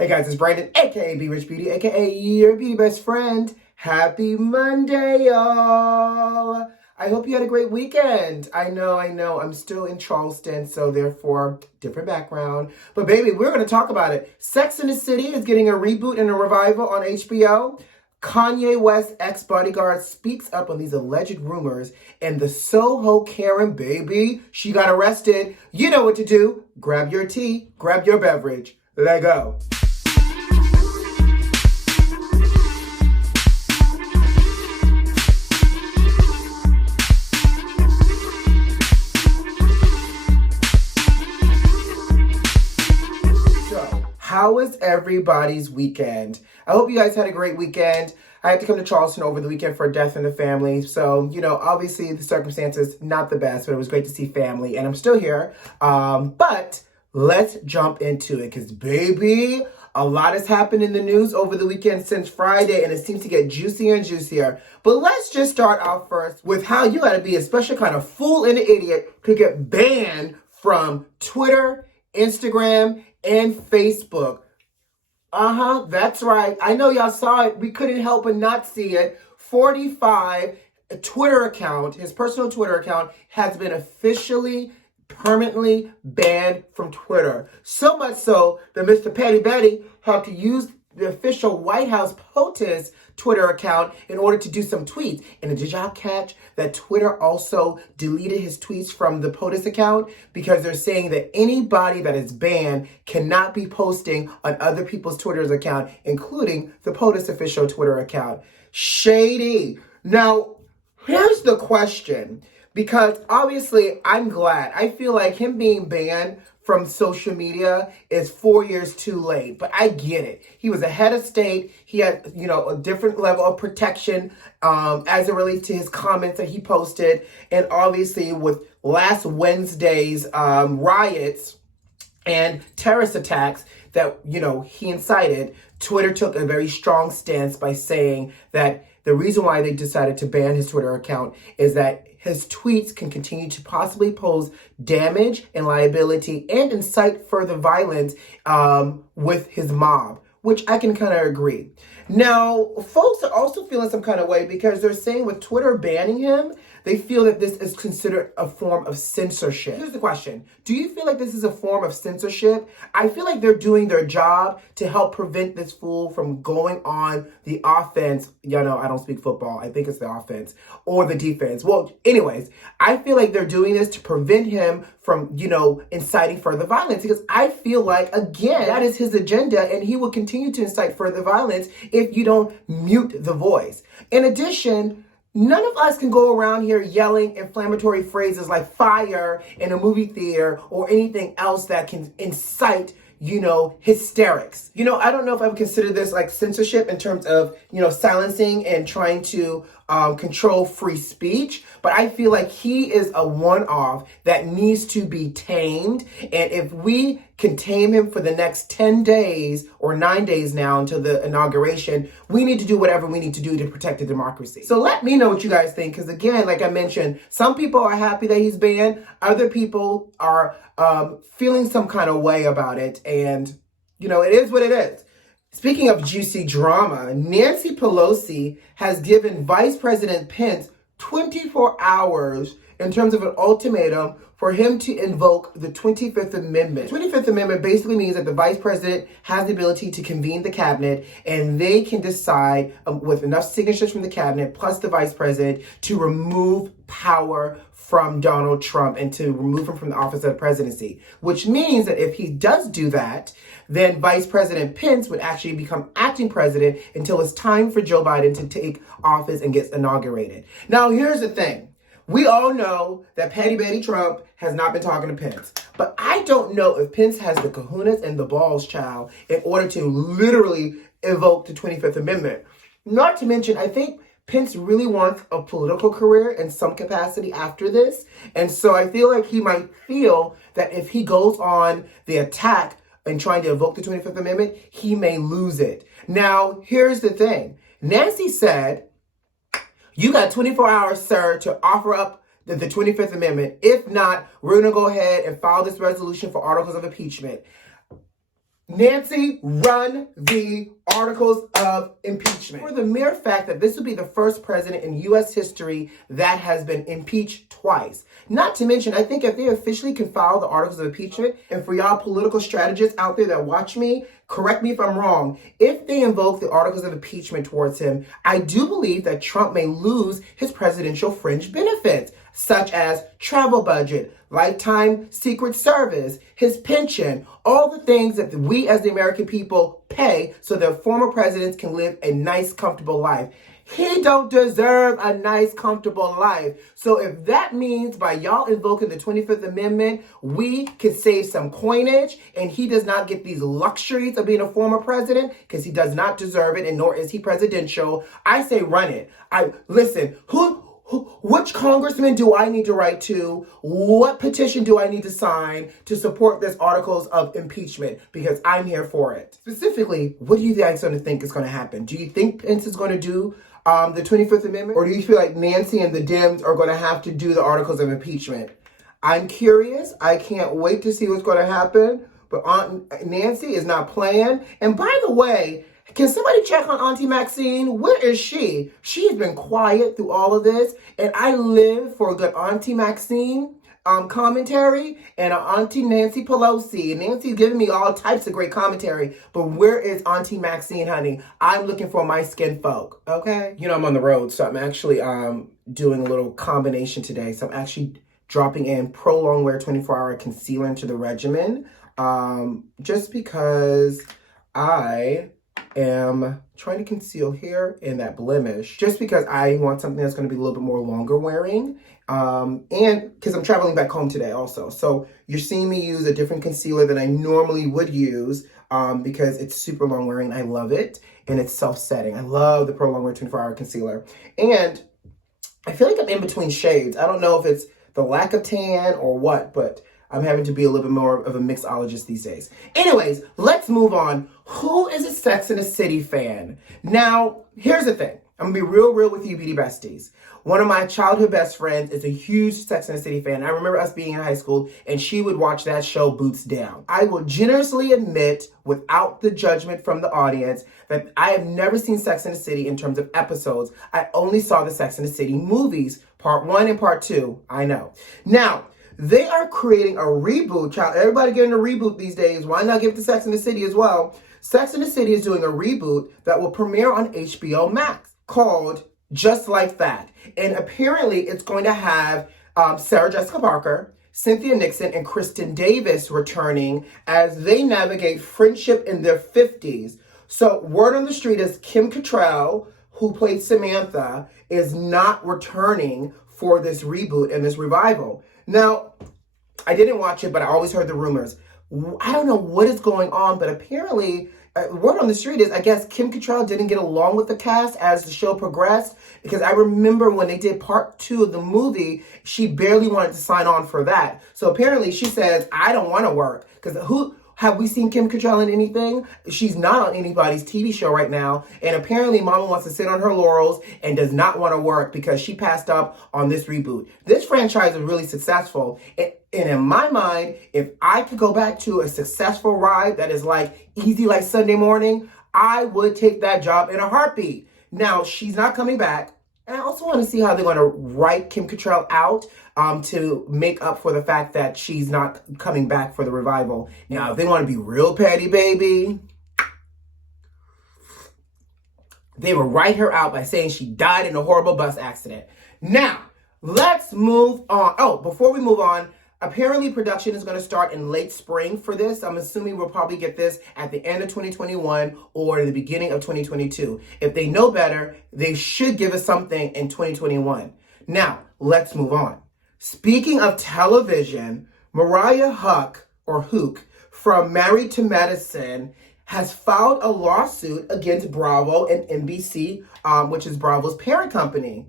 Hey guys, it's Brandon, aka B.Rich Beauty, aka your beauty best friend. Happy Monday, y'all. I hope you had a great weekend. I know, I'm still in Charleston, so therefore, different background. But baby, we're going to talk about it. Sex and the City is getting a reboot and a revival on HBO. Kanye West ex-bodyguard speaks up on these alleged rumors, and the Soho Karen baby, she got arrested. You know what to do. Grab your tea, grab your beverage. Let go. How was everybody's weekend? I hope you guys had a great weekend. I had to come to Charleston over the weekend for a death in the family. So, obviously the circumstances, not the best, but it was great to see family. And I'm still here. But let's jump into it because, baby, a lot has happened in the news over the weekend since Friday, and it seems to get juicier and juicier. But let's just start out first with how you got to be a special kind of fool and an idiot to get banned from Twitter, Instagram, and Facebook. That's right. I know y'all saw it. We couldn't help but not see it. 45 Twitter account, his personal Twitter account, has been officially, permanently banned from Twitter. So much so that Mr. Petty Betty had to use the official White House POTUS Twitter account in order to do some tweets. And did y'all catch that Twitter also deleted his tweets from the POTUS account because they're saying that anybody that is banned cannot be posting on other people's Twitter's account, including the POTUS official Twitter account. Shady. Now, here's the question, because obviously I'm glad. I feel like him being banned from social media is 4 years too late, but I get it. He was a head of state. He had, a different level of protection as it relates to his comments that he posted. And obviously with last Wednesday's riots and terrorist attacks that, he incited, Twitter took a very strong stance by saying that the reason why they decided to ban his Twitter account is that his tweets can continue to possibly pose damage and liability and incite further violence with his mob, which I can kind of agree. Now, folks are also feeling some kind of way because they're saying with Twitter banning him, they feel that this is considered a form of censorship. Here's the question. Do you feel like this is a form of censorship? I feel like they're doing their job to help prevent this fool from going on the offense. I don't speak football. I think it's the offense or the defense. Well, anyways, I feel like they're doing this to prevent him from, inciting further violence, because I feel like, again, that is his agenda, and he will continue to incite further violence if you don't mute the voice. In addition, none of us can go around here yelling inflammatory phrases like fire in a movie theater or anything else that can incite, hysterics. I don't know if I would consider this like censorship in terms of, silencing and trying to control free speech, but I feel like he is a one-off that needs to be tamed. And if we can tame him for the next 10 days or 9 days now until the inauguration, we need to do whatever we need to do to protect the democracy. So let me know what you guys think, because again, like I mentioned, some people are happy that he's banned. Other people are feeling some kind of way about it. And, it is what it is. Speaking of juicy drama, Nancy Pelosi has given Vice President Pence 24 hours in terms of an ultimatum for him to invoke the 25th Amendment. The 25th Amendment basically means that the vice president has the ability to convene the cabinet, and they can decide with enough signatures from the cabinet plus the vice president to remove power from Donald Trump and to remove him from the office of the presidency, which means that if he does do that, then Vice President Pence would actually become acting president until it's time for Joe Biden to take office and gets inaugurated. Now, here's the thing. We all know that Petty Betty Trump has not been talking to Pence, but I don't know if Pence has the kahunas and the balls, child, in order to literally evoke the 25th Amendment. Not to mention, I think Pence really wants a political career in some capacity after this. And so I feel like he might feel that if he goes on the attack and trying to evoke the 25th Amendment, he may lose it. Now, here's the thing. Nancy said, you got 24 hours, sir, to offer up the 25th Amendment. If not, we're going to go ahead and file this resolution for articles of impeachment. Nancy, run the articles of impeachment. For the mere fact that this would be the first president in U.S. history that has been impeached twice. Not to mention, I think if they officially can file the articles of impeachment, and for y'all political strategists out there that watch me, correct me if I'm wrong, if they invoke the articles of impeachment towards him, I do believe that Trump may lose his presidential fringe benefits, such as travel budget, lifetime Secret Service, his pension, all the things that we as the American people pay so that former presidents can live a nice, comfortable life. He don't deserve a nice, comfortable life. So if that means by y'all invoking the 25th Amendment, we can save some coinage and he does not get these luxuries of being a former president because he does not deserve it and nor is he presidential, I say run it. Listen, which congressman do I need to write to? What petition do I need to sign to support this articles of impeachment? Because I'm here for it. Specifically, what do you guys think is going to happen? Do you think Pence is going to do the 25th Amendment? Or do you feel like Nancy and the Dems are going to have to do the articles of impeachment? I'm curious. I can't wait to see what's going to happen. But Aunt Nancy is not playing. And by the way, can somebody check on Auntie Maxine? Where is she? She's been quiet through all of this. And I live for a good Auntie Maxine commentary and Auntie Nancy Pelosi. Nancy's giving me all types of great commentary. But where is Auntie Maxine, honey? I'm looking for my skin folk, okay? You know, I'm on the road, so I'm actually doing a little combination today. So I'm actually dropping in ProLongwear 24-hour concealer into the regimen just because I am trying to conceal here and that blemish just because I want something that's going to be a little bit more longer wearing and because I'm traveling back home today also. So you're seeing me use a different concealer than I normally would use because it's super long wearing. I love it and it's self-setting. I love the ProLongwear 24-hour concealer and I feel like I'm in between shades. I don't know if it's the lack of tan or what, but I'm having to be a little bit more of a mixologist these days. Anyways, let's move on. Who is a Sex and the City fan? Now, here's the thing. I'm going to be real with you, beauty besties. One of my childhood best friends is a huge Sex and the City fan. I remember us being in high school, and she would watch that show boots down. I will generously admit, without the judgment from the audience, that I have never seen Sex and the City in terms of episodes. I only saw the Sex and the City movies, part 1 and part 2. I know. Now, they are creating a reboot. Child, everybody getting a reboot these days. Why not give it to Sex and the City as well? Sex and the City is doing a reboot that will premiere on HBO Max called Just Like That. And apparently it's going to have Sarah Jessica Parker, Cynthia Nixon, and Kristen Davis returning as they navigate friendship in their 50s. So word on the street is Kim Catrell, who played Samantha, is not returning for this reboot and this revival. Now, I didn't watch it, but I always heard the rumors. I don't know what is going on, but apparently, word on the street is, I guess Kim Catrell didn't get along with the cast as the show progressed, because I remember when they did part 2 of the movie, she barely wanted to sign on for that. So apparently she says, I don't want to work, because have we seen Kim Catrell in anything? She's not on anybody's TV show right now. And apparently Mama wants to sit on her laurels and does not want to work because she passed up on this reboot. This franchise is really successful. And in my mind, if I could go back to a successful ride that is like easy like Sunday morning, I would take that job in a heartbeat. Now, she's not coming back. And I also want to see how they're going to write Kim Catrell out to make up for the fact that she's not coming back for the revival. Now, if they want to be real petty, baby, they will write her out by saying she died in a horrible bus accident. Now, let's move on. Oh, before we move on, apparently production is going to start in late spring for this. I'm assuming we'll probably get this at the end of 2021 or the beginning of 2022. If they know better, they should give us something in 2021. Now, let's move on. Speaking of television, Mariah Huq, or Huq, from Married to Medicine, has filed a lawsuit against Bravo and NBC, which is Bravo's parent company.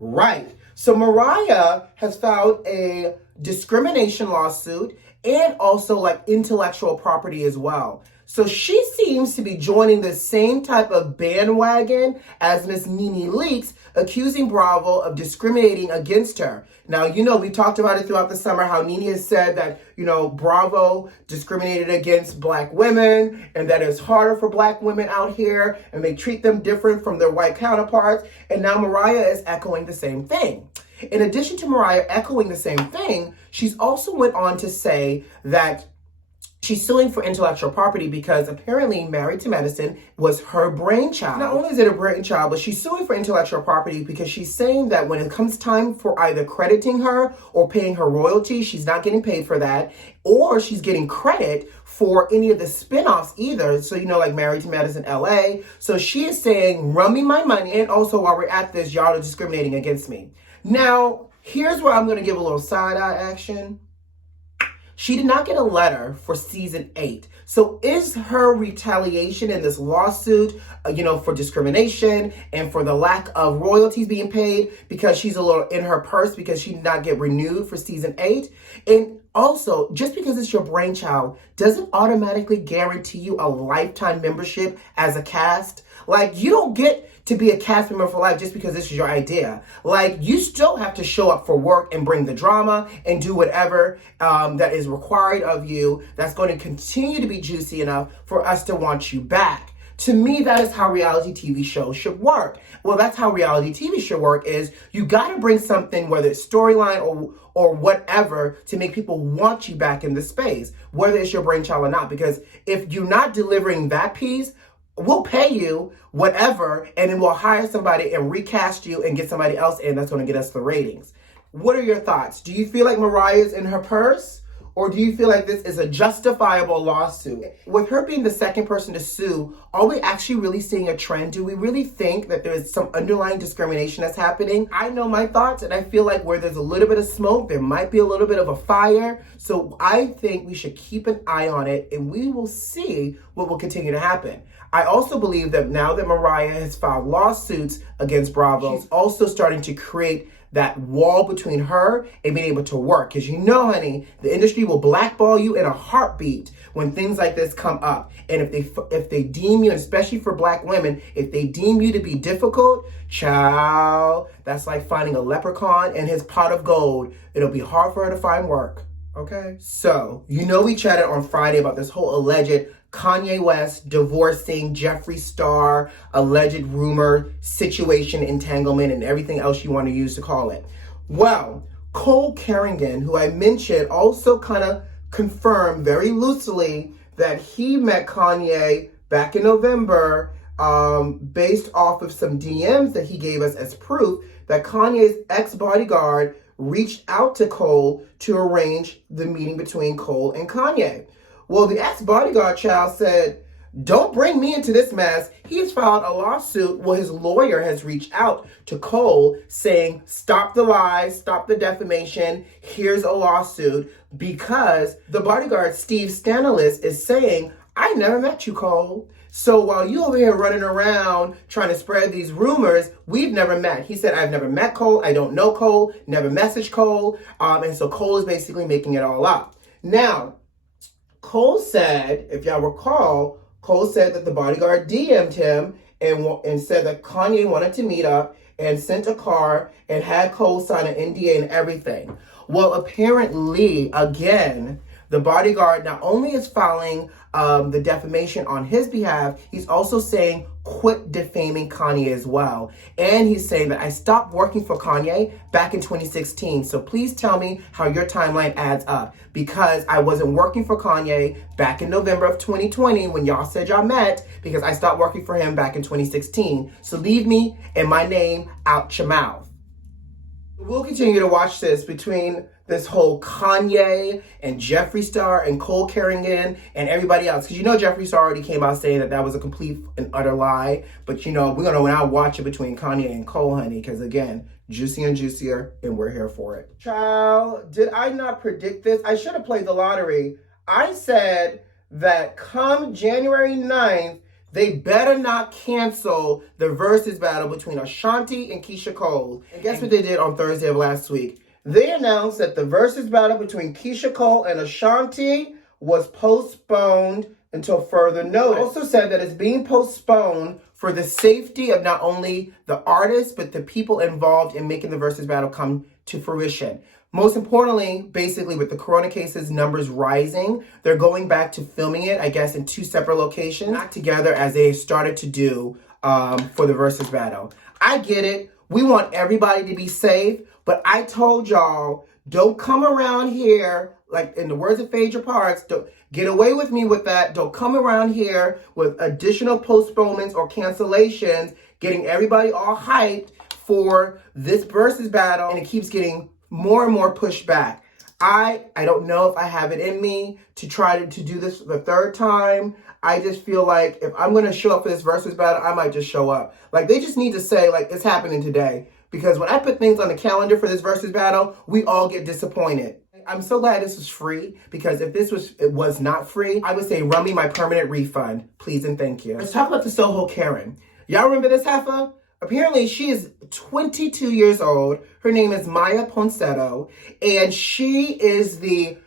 Right. So Mariah has filed a discrimination lawsuit and also like intellectual property as well. So she seems to be joining the same type of bandwagon as Miss Nene Leakes, accusing Bravo of discriminating against her. Now, we talked about it throughout the summer, how Nene has said that, Bravo discriminated against black women and that it's harder for black women out here and they treat them different from their white counterparts. And now Mariah is echoing the same thing. In addition to Mariah echoing the same thing, she's also went on to say that she's suing for intellectual property because apparently Married to Medicine was her brainchild. Not only is it a brainchild, but she's suing for intellectual property because she's saying that when it comes time for either crediting her or paying her royalties, she's not getting paid for that, or she's getting credit for any of the spinoffs either. So, like Married to Medicine LA. So she is saying, run me my money. And also, while we're at this, y'all are discriminating against me. Now, here's where I'm going to give a little side-eye action. She did not get a letter for season 8. So is her retaliation in this lawsuit, for discrimination and for the lack of royalties being paid because she's a little in her purse because she did not get renewed for season 8? And also, just because it's your brainchild doesn't automatically guarantee you a lifetime membership as a cast. Like, you don't get to be a cast member for life just because this is your idea. Like, you still have to show up for work and bring the drama and do whatever that is required of you that's going to continue to be juicy enough for us to want you back. To me, that is how reality TV shows should work. Well, that's how reality TV should work is you got to bring something, whether it's storyline or whatever, to make people want you back in the space, whether it's your brainchild or not. Because if you're not delivering that piece, we'll pay you whatever, and then we'll hire somebody and recast you and get somebody else in that's going to get us the ratings. What are your thoughts? Do you feel like Mariah's in her purse? Or do you feel like this is a justifiable lawsuit? With her being the second person to sue, are we actually really seeing a trend? Do we really think that there's some underlying discrimination that's happening? I know my thoughts, and I feel like where there's a little bit of smoke, there might be a little bit of a fire. So I think we should keep an eye on it, and we will see what will continue to happen. I also believe that now that Mariah has filed lawsuits against Bravo, she's also starting to create that wall between her and being able to work. Because honey, the industry will blackball you in a heartbeat when things like this come up. And if they deem you, especially for black women, if they deem you to be difficult, child, that's like finding a leprechaun in his pot of gold. It'll be hard for her to find work. Okay? So, we chatted on Friday about this whole alleged Kanye West divorcing Jeffree Star, alleged rumor, situation, entanglement, and everything else you want to use to call it. Well, Cole Carrigan, who I mentioned, also kind of confirmed very loosely that he met Kanye back in November based off of some DMs that he gave us as proof that Kanye's ex-bodyguard reached out to Cole to arrange the meeting between Cole and Kanye. Well, the ex-bodyguard child said, don't bring me into this mess. He has filed a lawsuit. Well, his lawyer has reached out to Cole saying, stop the lies, stop the defamation. Here's a lawsuit because the bodyguard, Steve Stanilis, is saying, I never met you, Cole. So while you over here running around trying to spread these rumors, we've never met. He said, I've never met Cole. I don't know Cole, never messaged Cole. And so Cole is basically making it all up. Now, Cole said, if y'all recall, Cole said that the bodyguard DM'd him and said that Kanye wanted to meet up and sent a card and had Cole sign an NDA and everything. Well, apparently, again, the bodyguard not only is filing the defamation on his behalf, he's also saying, quit defaming Kanye as well. And he's saying that I stopped working for Kanye back in 2016. So please tell me how your timeline adds up. Because I wasn't working for Kanye back in November of 2020 when y'all said y'all met, because I stopped working for him back in 2016. So leave me and my name out your mouth. We'll continue to watch this between this whole Kanye and Jeffree Star and Cole Carrigan and everybody else. Because Jeffree Star already came out saying that was a complete and utter lie. But we're going to now watch it between Kanye and Cole, honey. Because again, juicy and juicier, and we're here for it. Child, did I not predict this? I should have played the lottery. I said that come January 9th, they better not cancel the versus battle between Ashanti and Keisha Cole. And guess what they did on Thursday of last week? They announced that the versus battle between Keisha Cole and Ashanti was postponed until further notice. Also said that it's being postponed for the safety of not only the artists, but the people involved in making the versus battle come to fruition. Most importantly, basically with the corona cases numbers rising, they're going back to filming it, I guess, in 2 separate locations, not together as they started to do for the versus battle. I get it. We want everybody to be safe, but I told y'all, don't come around here, like in the words of Phaedra Parks, don't get away with me with that. Don't come around here with additional postponements or cancellations, getting everybody all hyped for this versus battle, and it keeps getting more and more pushed back. I don't know if I have it in me to try to do this the 3rd time. I just feel like if I'm going to show up for this versus battle, I might just show up. Like, they just need to say, like, it's happening today. Because when I put things on the calendar for this versus battle, we all get disappointed. I'm so glad this was free, because if it was not free, I would say run me my permanent refund, please and thank you. Let's talk about the Soho Karen. Y'all remember this heifer? Apparently, she is 22 years old. Her name is Maya Ponsetto, and she is the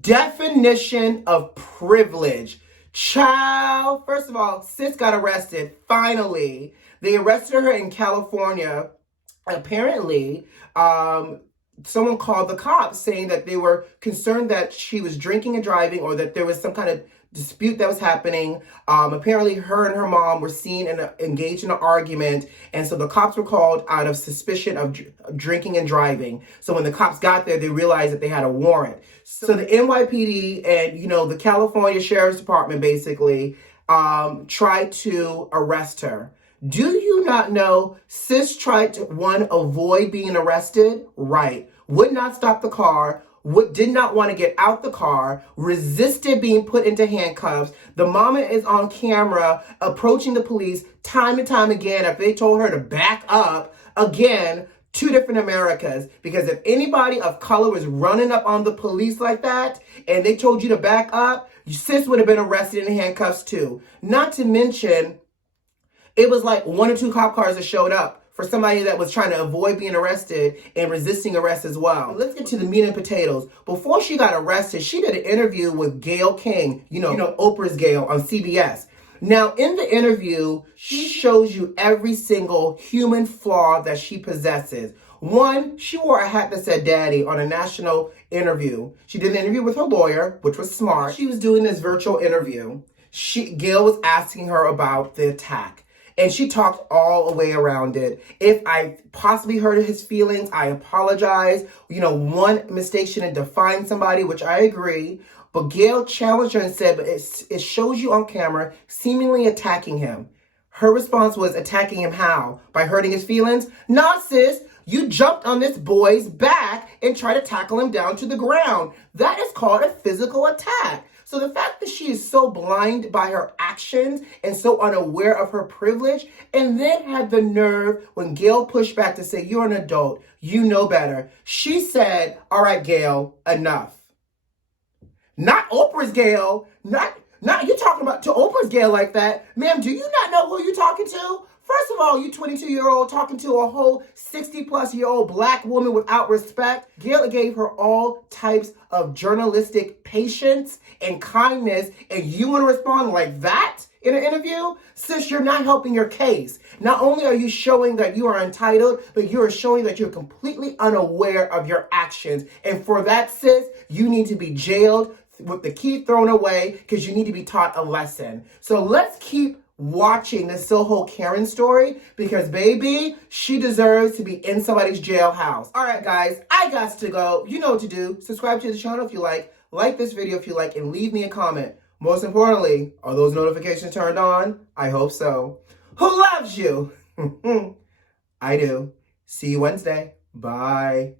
definition of privilege. Child, first of all, sis got arrested, finally. They arrested her in California. Apparently, someone called the cops saying that they were concerned that she was drinking and driving, or that there was some kind of dispute that was happening. Apparently, her and her mom were seen and engaged in an argument, and so the cops were called out of suspicion of drinking and driving. So when the cops got there, they realized that they had a warrant. So the NYPD and, the California Sheriff's Department basically tried to arrest her. Do you not know sis tried to, avoid being arrested? Right. Would not stop the car. Did not want to get out the car, resisted being put into handcuffs. The mama is on camera approaching the police time and time again after they told her to back up. Again, 2 different Americas. Because if anybody of color was running up on the police like that and they told you to back up, sis would have been arrested in handcuffs too. Not to mention, it was like 1 or 2 cop cars that showed up for somebody that was trying to avoid being arrested and resisting arrest as well. Let's get to the meat and potatoes. Before she got arrested, she did an interview with Gayle King, Oprah's Gayle on CBS. Now, in the interview, she shows you every single human flaw that she possesses. One, she wore a hat that said daddy on a national interview. She did an interview with her lawyer, which was smart. She was doing this virtual interview. Gayle was asking her about the attack. And she talked all the way around it. If I possibly hurt his feelings, I apologize. One mistake shouldn't define somebody, which I agree. But Gayle challenged her and said, but it shows you on camera seemingly attacking him. Her response was, attacking him how? By hurting his feelings? Nah, sis. You jumped on this boy's back and tried to tackle him down to the ground. That is called a physical attack. So the fact that she is so blind by her actions and so unaware of her privilege, and then had the nerve when Gayle pushed back to say, you're an adult, you know better. She said, all right, Gayle, enough. Not Oprah's Gayle, not you talking about to Oprah's Gayle like that. Ma'am, do you not know who you're talking to? First of all, you 22-year-old talking to a whole 60-plus-year-old black woman without respect. Gayle gave her all types of journalistic patience and kindness, and you want to respond like that in an interview? Sis, you're not helping your case. Not only are you showing that you are entitled, but you are showing that you're completely unaware of your actions. And for that, sis, you need to be jailed with the key thrown away, because you need to be taught a lesson. So let's keep watching this Soho Karen story, because baby, she deserves to be in somebody's jailhouse. All right, guys, I got to go. You know what to do. Subscribe to the channel if you like this video if you like, and leave me a comment. Most importantly, are those notifications turned on? I hope so. Who loves you? I do. See you Wednesday. Bye.